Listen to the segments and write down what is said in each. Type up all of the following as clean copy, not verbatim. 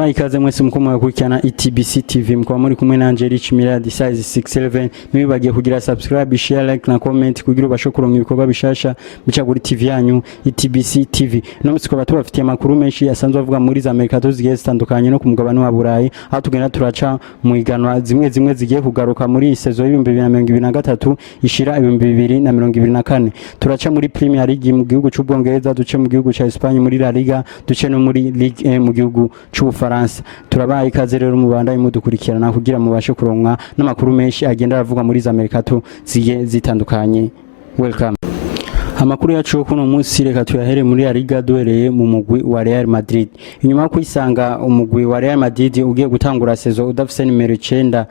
ndabaye ikaze mwese mukomeye gukurikirana ETBC TV mukaba muri kumwe na Angeli Chimira size 611 nibibagiye kugira subscribe share like na comment kugira ubashe kuronka ibikorwa bishasha bica kuri TV yanyu ETBC TV no musikaba tubafitiye makuru menshi asanzwe avuga muri za Amerika zigiye zitandukanye no ku mugabane wa Burayi aho tugenda turaca mu iganwa zimwe zigiye kugaruka muri saison y'2023 ishira 2024 turaca muri Premier League mu gihugu cy'Ubwongereza duce mu gihugu cya Espagne muri La Liga duce no muri Ligue 1 mu gihugu cy'Ubufaransa turabaye ikaze rero mu banda imudukurikirana kugira mubashe kuronka n'amakuru menshi agenda aravuga muri za Amerika zigiye zitandukanye. Welcome. Amakuru yacu kuno munsi reka tuyahere muri La Liga duhereye mu mugwi wa Real Madrid. Inyuma yo kwisanga umugwi wa Real Madrid ugiye gutangura saison udafise nimero 9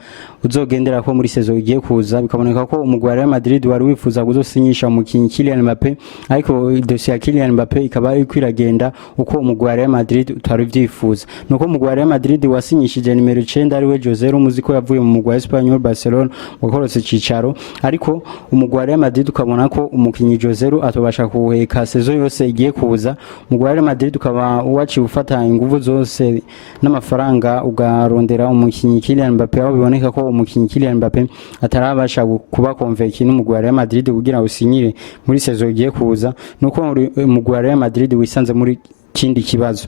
uzogendera ko muri saison igiye kuza bikaboneka ko umugwi wa Real Madrid wari wifuza kuzosinyisha umukinyi Kylian Mbappé ariko dossier ya Kylian Mbappé ikaba iri kwiragenda uko umugwi wa Real Madrid utari vyifuza. Nuko umugwi wa Real Madrid wasinyishije nimero 9 ari we Jose Muziko yavuye mu mugwi wa Espanyol Barcelona wakorose cicaro ariko umugwi wa Real Madrid ukabona ko umukinyi Jose atobasha kuheka saison yose igiye kuza umugwi wa Real Madrid ukaba waci ufata inguvu zose n'amafaranga ugarondera umukinyi Kylian Mbappé aho biboneka ko umukinyi Kylian Mbappé atarabasha kuba convaincre n'umugwi wa Real Madrid kugira usinyire muri saison igiye kuza nuko umugwi wa Real Madrid wisanze muri kindi kibazo.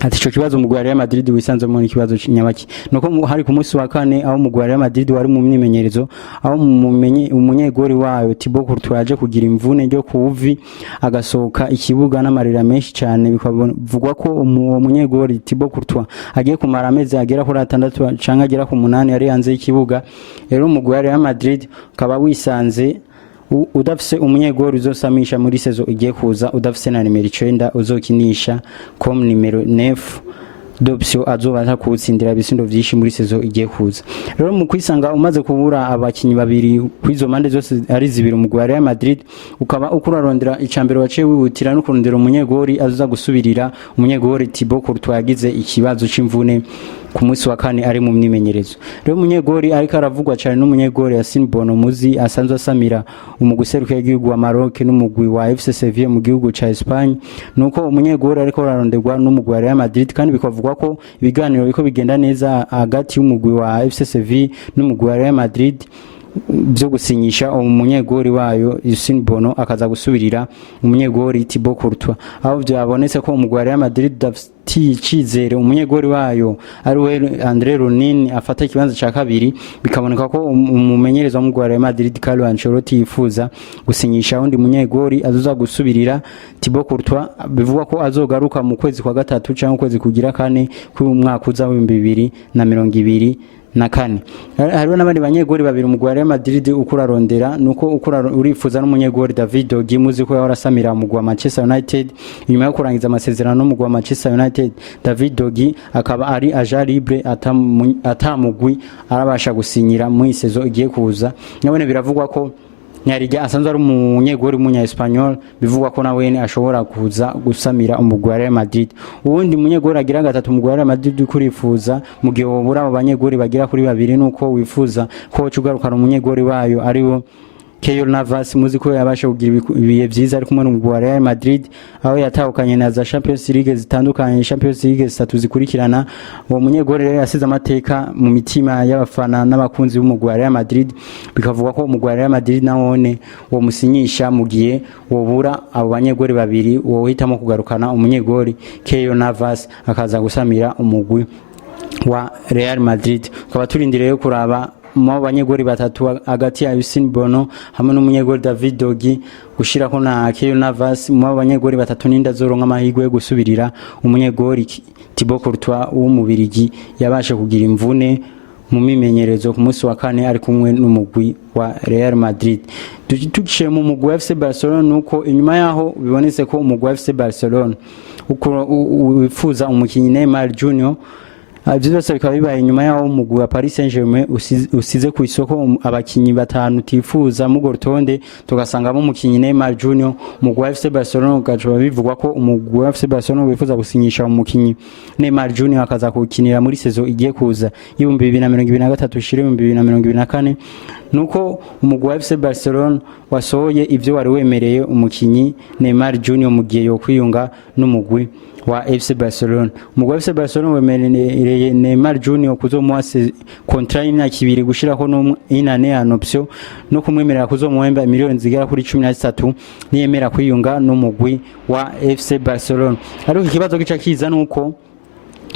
Ati ico kibazo umugwi wa Real Madrid wisanze mu kibazo nyabaki nuko hari ku munsi wa kane aho umugwi wa Real Madrid wari mu myimenyerezo aho umunyegori wayo Thibaut Courtois yaje kugira imvune ryo kuvi agasohoka ikibuga n'amarira menshi cyane bikavugwa ko umunyegori Thibaut Courtois agiye kumara amezi agera kuri 6 canke agera ku 8 ari hanze y'ikibuga rero umugwi wa Real Madrid ukaba wisanze udafise umunyegori uzosamisha muri saison igiye kuza udafise na nimero 9 uzokinisha comme numero 9 d'option azobaza kutsindira bisindo vyishi muri saison igiye kuza. Rero mu kwisanga umaze kubura abakinyi babiri kwizo mande zose ari zibiri umugwi wa Real Madrid ukaba ukurarondera icambere waciye wihutira no kurondera umunyegori azoza gusubirira umunyegori Thibaut Courtois yagize ikibazo c'imvune ku munsi wa kane ari mu myimenyerezo. Rero umunyegori ariko aravugwa cyane n'umunyegori Yassine Bono Muzi asanzwe asamira umugwi serukiye igihugu wa Maroc n'umugwi wa FC Sevilla mu gihugu ca Espagne nuko umunyegori ariko araronderwa n'umugwi wa Real Madrid kandi bikavugwa ko ibiganiro biko bigenda neza hagati y'umugwi wa FC Sevilla n'umugwi wa Real Madrid byo gusinyisha umunyegori wayo Yassine Bono akaza gusubirira umunyegori Thibaut Courtois aho byabonetse ko umugwi wa Real Madrid ticizere umunyegori wayo ari we André Ronin afata ikibanza ca kabiri bikaboneka ko umumenyereza w'umugwi wa Real Madrid Carlo Ancelotti yifuza gusinyisha undi munyegori azoza gusubirira Thibaut Courtois bivugwa ko azogaruka mu kwezi kwa gatatu cyangwa kwezi kugira kane ku mwaka uza wa 2024 na kane. Hariho n'abandi banyegori babiri umugwi wa Real Madrid ukurarondera nuko urifuza n'umunyegori David Dogi muzi ko yarasamira umugwi wa Manchester United inyuma yo kurangiza amasezerano n'umugwi wa Manchester United. David Dogi akaba ari agent libre atamugwi arabasha gusinyira mu saison igiye kuza nabone biravugwa ko Nyarige asanzwe ari umunyegori munya Espanyol bivugwa ko nawe ashobora kuza gusamira umugwi wa Real Madrid. Uwundi munyegori agira gatatu umugwi wa Real Madrid kurifuza mu gihe wobura abanyegori bagira kuri babiri nuko wifuza ko cugarukana umunyegori wayo ariwo Keylor Navas muzi ko yabasha kugira ibiye byiza ari kumwe n'umugwi wa Real Madrid aho yatahukanye na za Champions League zitandukanye Champions League 3 zikurikirana. Uwo munyegori rero yasize amateka mu mitima y'abafana n'abakunzi b'umugwi wa Real Madrid bikavugwa ko umugwi wa Real Madrid nawone wo musinyisha mu gihe wobura abo banyegori babiri wo hitamo kugarukana umunyegori Keylor Navas akaza gusamira umugwi wa Real Madrid. Kaba turindiriye kuraba mu banyegori batatu agati ya Yassine Bono hamwe n'umunyegori David Dogi gushirako na Keylor Navas mu banyegori batatu ninda zoronka amahirwe yo gusubirira umunyegori Thibaut Courtois w'umubirigi yabashe kugira imvune mu mimenyerezo ku munsi wa kane ari kumwe n'umugwi wa Real Madrid. Tugiye mu mugwi wa FC Barcelona nuko inyuma yaho bibonetse ko umugwi wa FC Barcelona wifuza umukinyi Neymar Junior byose bikaba bibaye nyuma yaho umugwi wa Paris Saint-Germain usize ku isoko abakinyi batanu tifuza mu gorutonde tugasangamo umukinyi Neymar Junior umugwi wa FC Barcelona gacho bivugwa ko umugwi wa FC Barcelona wifuza gusinyisha umukinyi Neymar Junior akaza kukinira muri saison igiye kuza 2023 shire 2024 nuko umugwi wa FC Barcelona wasohoye ivyo wari wemereye umukinyi Neymar Junior mu gihe yo kwiyunga n'umugwi wa FC Barcelona. Umugwi wa FC Barcelona wemereye Neymar Junior kuzomuha contrat y'imyaka 2 gushirako no inane ya option no kumwemerera kuzomuhemba miliyoni zigera kuri 13 niyemera kwiyunga n'umugwi wa FC Barcelona. Ariko ikibazo gica kiza nuko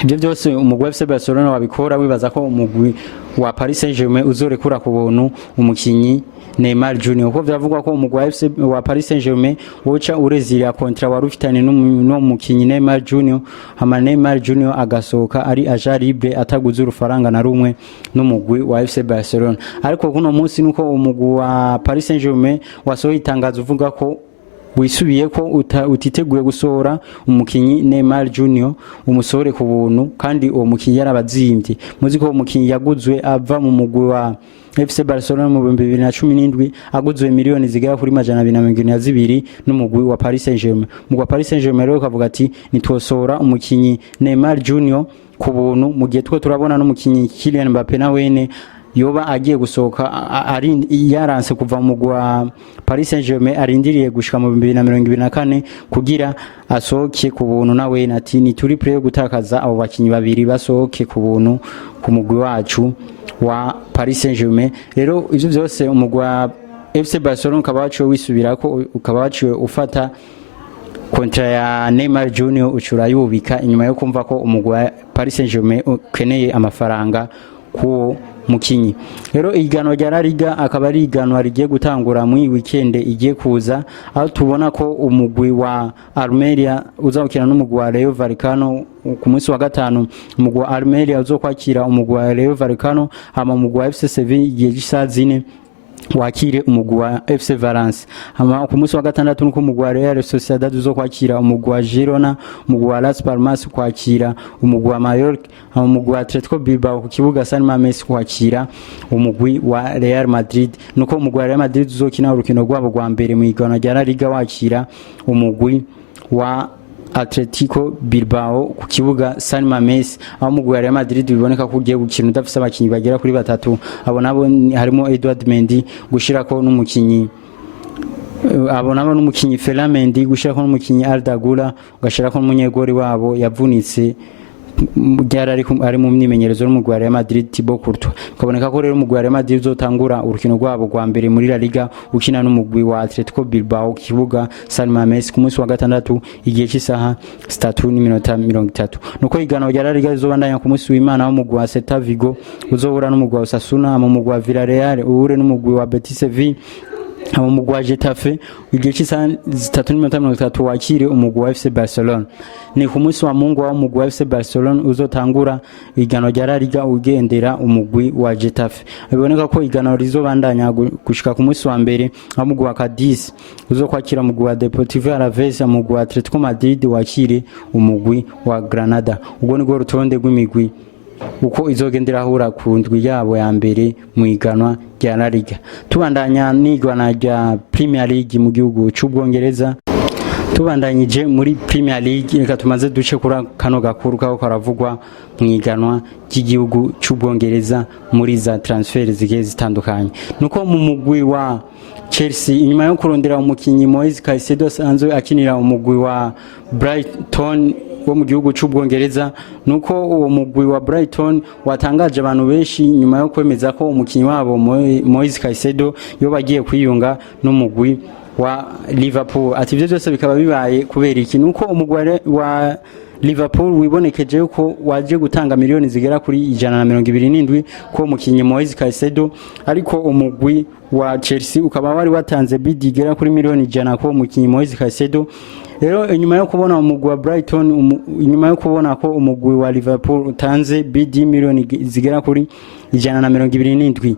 ibyo byose umugwi wa FC Barcelona wabikora wibaza ko umugwi wa Paris Saint-Germain uzorekura ku buntu umukinyi Neymar Junior. Uko byavugwa ko umugwi wa FC wa Paris Saint-Germain woca urezira contrat warufitanye no mukinyi Neymar Junior, hama Neymar Junior agasohoka ari agent libre ataguze urufaranga na rumwe n'umugwi wa FC Barcelona. Ariko kuno munsi nuko umugwi wa Paris Saint-Germain wasohoye itangazo uvuga ko wisubiye ko utiteguye gusohora umukinyi Neymar Junior umusore ku buntu, kandi uwo mukinyi yarabazimbye. Muzi ko umukinyi yaguzwe ava mu mugwi wa FC Barcelona mu 2017 aguzwe miliyoni zigera kuri 222 n'umugwi wa Paris Saint-Germain. Umugwi wa Paris Saint-Germain rero kavuga ati nitwosohora umukinyi Neymar Junior ku buntu, mu gihe twe turabona n'umukinyi Kylian Mbappé na wene yoba agiye gusohoka ari yaranse kuva mu mugwi wa Paris Saint-Germain, arindiriye gushika mu 2024 kugira asohoke ku buntu na wene ati ni turi pre yo gutakaza abo bakinyi babiri basohoke ku buntu ku mugwi wacu wa Paris Saint-Germain. Rero ivyo byose umugwi wa FC Barcelona ukaba waciwe wisubirako, ukaba waciwe ufata kontra ya Neymar Junior ucura yubika inyuma yo kumva ko umugwi wa Paris Saint-Germain ukeneye amafaranga ku mukinyi. Rero igano rya La Liga akaba ari igano rigiye gutangura mu weekend igiye kuza, aho tubona ko umugwi wa Almeria uzakina n'umugwi wa Rayo Vallecano ku munsi wa gatanu. Umugwi wa Almeria uzokwakira umugwi wa Rayo Vallecano, hama umugwi wa FC Sevilla igihe gisa 4 wakire umugwi wa FC Valence. Hama ku munsi wa gatandatu nuko umugwi wa Real Sociedad uzokwakira umugwi wa Girona, umugwi wa Las Palmas kwakira umugwi wa Mallorca, hama umugwi wa Atletico Bilbao ku kibuga San Mamés kwakira umugwi wa Real Madrid. Nuko umugwi wa Real Madrid uzokina urukino rwabo rwa mbere mu igana rya La Liga wakira umugwi wa Atletico Bilbao ku kibuga San Mamés, aho umugwi wa Real Madrid biboneka ko ugiye gukina udafise abakinyi bagera kuri 3. Abo nabo harimo Edouard Mendy gushirako n'umukinyi nabo n'umukinyi Ferland Mendy gushirako n'umukinyi Arda Güler, ugashirako n'umunyegori wabo yavunitse ari mu myimenyerezo n'umugwi wa Real Madrid Thibaut Courtois. Kaboneka ko rero umugwi wa Real Madrid uzotangura urukino rwabo rwa mbere muri La Liga ukina n'umugwi wa Atletico Bilbao kibuga San Mamés ku munsi wa gatandatu igihe cy'isaha 3:30. Nuko igano rya La Liga rizobandanya ku munsi w'Imana aho umugwi wa Celta Vigo uzohura n'umugwi wa Osasuna, mu mugwi wa Villarreal uhure n'umugwi wa Betis Sevilla, mu mugwi wa Getafe igihe cy'isaha 3:30 wakire umugwi wa FC Barcelona. Ni ku munsi wa Mungu wa umugwi wa FC Barcelona uzotangura igano rya La Liga ugendera umugwi wa Getafe. Biboneka ko igano rizobandanya gushika ku munsi wa mbere aho umugwi wa Cadiz uzokwakira umugwi wa Deportivo Alaves, umugwi wa Atletico Madrid wakire umugwi wa Granada. Ubwo ni go rutonde rw'imigwi uko izogendera hura ku ndwi yabo ya mbere mu iganwa rya La Liga. Tubandanya n'igwana rya Premier League mu gihugu cy'Ubwongereza. Tubandanyije muri Premier League, reka tumaze duce kura kano gakuru kako karavugwa mu iganwa ry'igihugu cy'Ubwongereza muri za transfer zigiye zitandukanye. Nuko mu mugwi wa Chelsea inyuma yo kurondera umukinyi Moise Caicedo sanzwe akinira umugwi wa Brighton wo mu gihugu cy'Ubwongereza, nuko uwo mugwi wa Brighton watangaje abantu benshi nyuma yo kwemeza ko umukinyi wabo Moise Caicedo yo bagiye kwiyunga n'umugwi wa Liverpool. Ati ivyo byose bikaba bibaye kubera iki? Nuko umugwi wa Liverpool wibonekeje ko waje gutanga miliyoni zigera kuri 127 ko umukinyi Moise Caicedo, ariko umugwi wa Chelsea ukaba wari watanze bid igera kuri miliyoni 100 ko umukinyi Moise Caicedo. Rero inyuma yo kubona umugwi wa Brighton, inyuma yo kubona ko umugwi wa Liverpool utanze bid miliyoni zigera kuri 127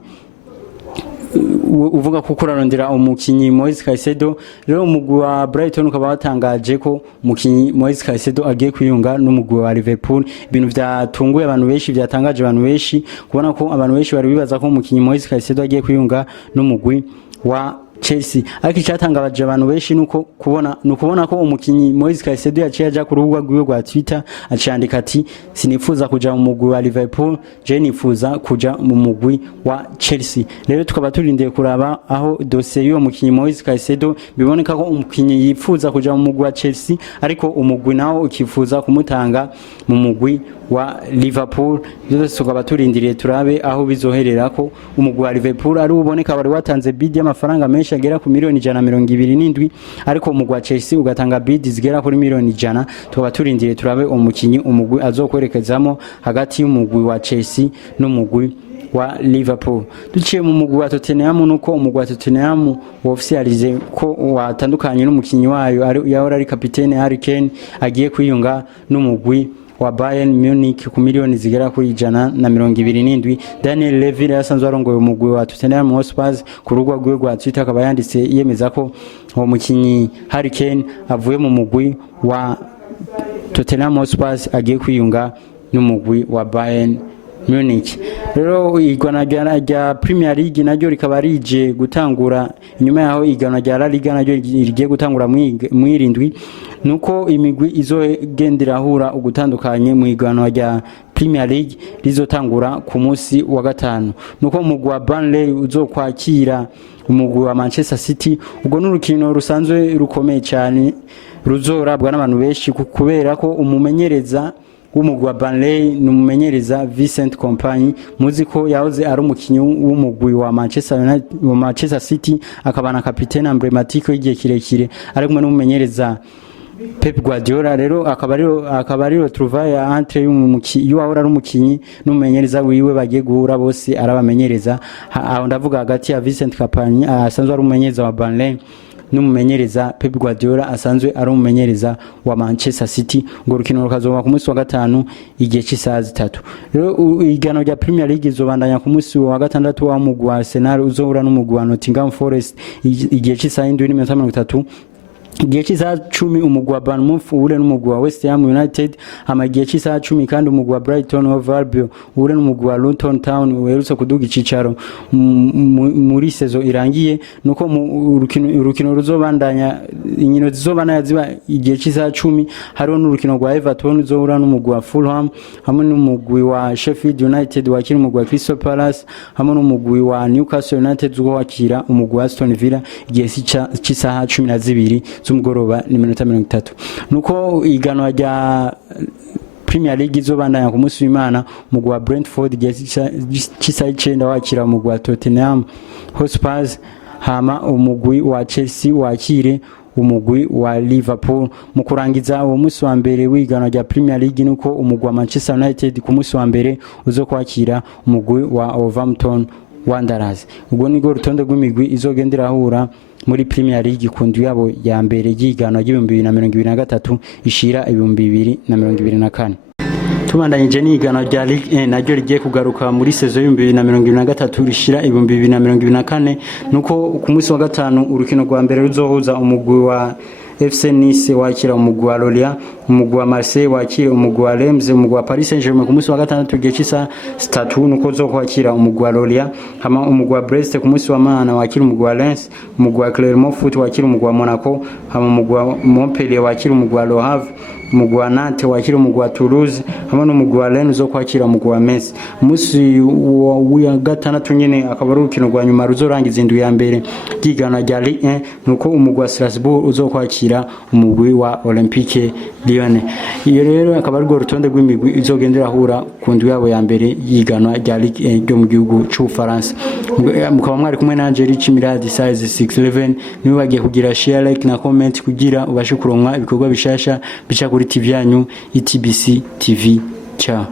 uvuga ko kurarondera umukinyi Moise Caicedo, rero umugwi wa Brighton ukaba watangaje ko umukinyi Moise Caicedo agiye kwiyunga n'umugwi wa Liverpool. Ibintu byatunguye abantu benshi, byatangaje abantu benshi kubona ko abantu benshi bari bibaza ko umukinyi Moise Caicedo agiye kwiyunga n'umugwi wa Chelsea. Ariko icyatangabaje abantu benshi nuko kubona ko umukinyi Moise Caicedo yaciye aja ku rubuga rwiwe rwa Twitter acandika ati sinifuza kuja mu mugwi wa Liverpool, je nifuza kuja mu mugwi wa Chelsea. Rero tukaba turindiye kuraba aho dossier y'uwo mukinyi Moise Caicedo biboneka ko umukinyi yifuza kuja mu mugwi wa Chelsea ariko umugwi nawo ukifuza kumutanga mu mugwi wa Liverpool. Byose tukaba turindiriye turabe aho bizoherera ko umugwi wa Liverpool ari uboneka bari watanze bid y'amafaranga menshi agera ku miliyoni 127 ariko umugwi wa Chelsea ugatanga bid zigera kuri miliyoni 100. Tukaba turindiriye turabe umukinyi umugwi azokwerekezamo hagati y'umugwi wa Chelsea n'umugwi wa Liverpool. Duciye mu mugwi wa Tottenham nuko umugwi wa Tottenham officialize ko watandukanye n'umukinyi wayo yahora ari kapitene Harry Kane agiye kwiyunga n'umugwi wa Bayern Munich ku miliyoni zigera kuri 127. Daniel Levy yasanzwe arongoye umugwi wa Tottenham Hotspur ku rugo rwiwe rwa Twitter akaba yanditse yemeza ko uwo mukinyi Harry Kane avuye mu mugwi wa Tottenham Hotspur agiye kwiyunga n'umugwi wa Bayern Munich. Rero igana rya Premier League naryo rikaba rije gutangura inyuma yaho igana rya La Liga naryo rigiye gutangura mwirindwi nuko imigwi izogendera hura ugutandukanye mu igana rya Premier League rizotangura ku munsi wa gatanu nuko umugwi wa Burnley uzokwakira umugwi wa Manchester City. Ubwo n'urukino rusanzwe rukomeye cyane ruzorabwa n'abantu benshi kubera ko umumenyereza w'umugwi wa Burnley numumenyereza Vincent Kompany muzi ko yahoze ari umukinyi w'umugwi wa Manchester City akabana kapitene emblematike y'igihe kirekire ari kumwe n'umumenyereza Pep Guardiola. Rero akaba ari trouvaille entre y'uwahora ari umukinyi n'umumenyereza wiwe bagiye guhura bose arabamenyereza aho ndavuga hagati ya Vincent Kompany asanzwe ari umumenyereza wa Burnley n'umumenyereza Pep Guardiola asanzwe ari umumenyereza wa Manchester City. Ngo rukino rukazoba ku munsi wa gatanu igihe cy'isaha 3. Rero igano rya Premier League izobandanya ku munsi wa gatandatu wa mugwi wa Arsenal uzohura n'umugwi wa Nottingham Forest igihe cy'isaha 7:30. Igihe cy'isaha 10 umugwi wa Bournemouth uhure n'umugwi wa West Ham United. Igihe cy'isaha 10 kandi umugwi wa Brighton Hove Albion uhure n'umugwi wa Luton Town uherutse kuduga icicaro muri sezo irangiye. Nuko urukino ruzobandanya inkino zizobana ziba igihe cy'isaha 10 hariho n'urukino rwa Everton uzohura n'umugwi wa Fulham hamwe n'umugwi wa Sheffield United wakira umugwi wa Crystal Palace hamwe n'umugwi wa Newcastle United uzo wakira umugwi wa Aston Villa igihe cy'isaha 12 z'umugoroba n'iminota 30. Nuko iganwa rya Premier League izobandanya ku munsi w'Imana umugwi wa Brentford igihe cy'isaha 9 wakira umugwi wa Tottenham Hotspur hama umugwi wa Chelsea wakire umugwi wa Liverpool. Mu kurangiza uwo munsi wa mbere w'igana rya Premier League nuko umugwi wa Manchester United ku munsi wa mbere uzokwakira umugwi wa Wolverhampton Wanderers. Ubwo ni go rutonde rw'imigwi izogendera hura muri Premier League kundu yabo ya mbere y'igana ry'ibihumbi 2023 ishira 2024. Tubandanyije n'igana rya Ligue 1 naryo rigiye kugaruka muri saison y'2023 rishira 2024 nuko ku munsi wa gatanu urukino rwa mbere ruzohuza umugwi wa FC Nice wakira umugwi wa Lorient, umugwi wa Marseille wakira umugwi wa Reims, umugwi wa Paris Saint-Germain ku munsi wa gatandatu gihe cy'isa 3 nuko zo kwakira umugwi wa Lorient, hama umugwi wa Brest ku munsi wa mana wakira umugwi wa Lens, umugwi wa Clermont Foot wakira umugwi wa Monaco, hama umugwi wa Montpellier wakira umugwi wa Le Havre, umugwi wa Nantes wakira umugwi wa Toulouse, hama n'umugwi wa Rennes zo kwakira umugwi wa Metz. Umunsi wa gatandatu nyene akaba ari urukino rwa nyuma ruzorangiza indwi ya mbere y'igana rya Ligue 1 nuko umugwi wa Strasbourg uzokwakira umugwi wa Olympique Lyon. Iyo rero akaba ari rutonde rw'imigwi izogendera hura ku ndwi yabo ya mbere y'igana rya Ligue 1 ryo mu gihugu cy'u France. Mukaba mwari kumwe na Angeli Chimiradi size 611 niwe bagiye kugira share, like na comment kugira ubashe kuronka ibikorwa bishasha bica kuri TV yanyu ITBC TV. Ciao.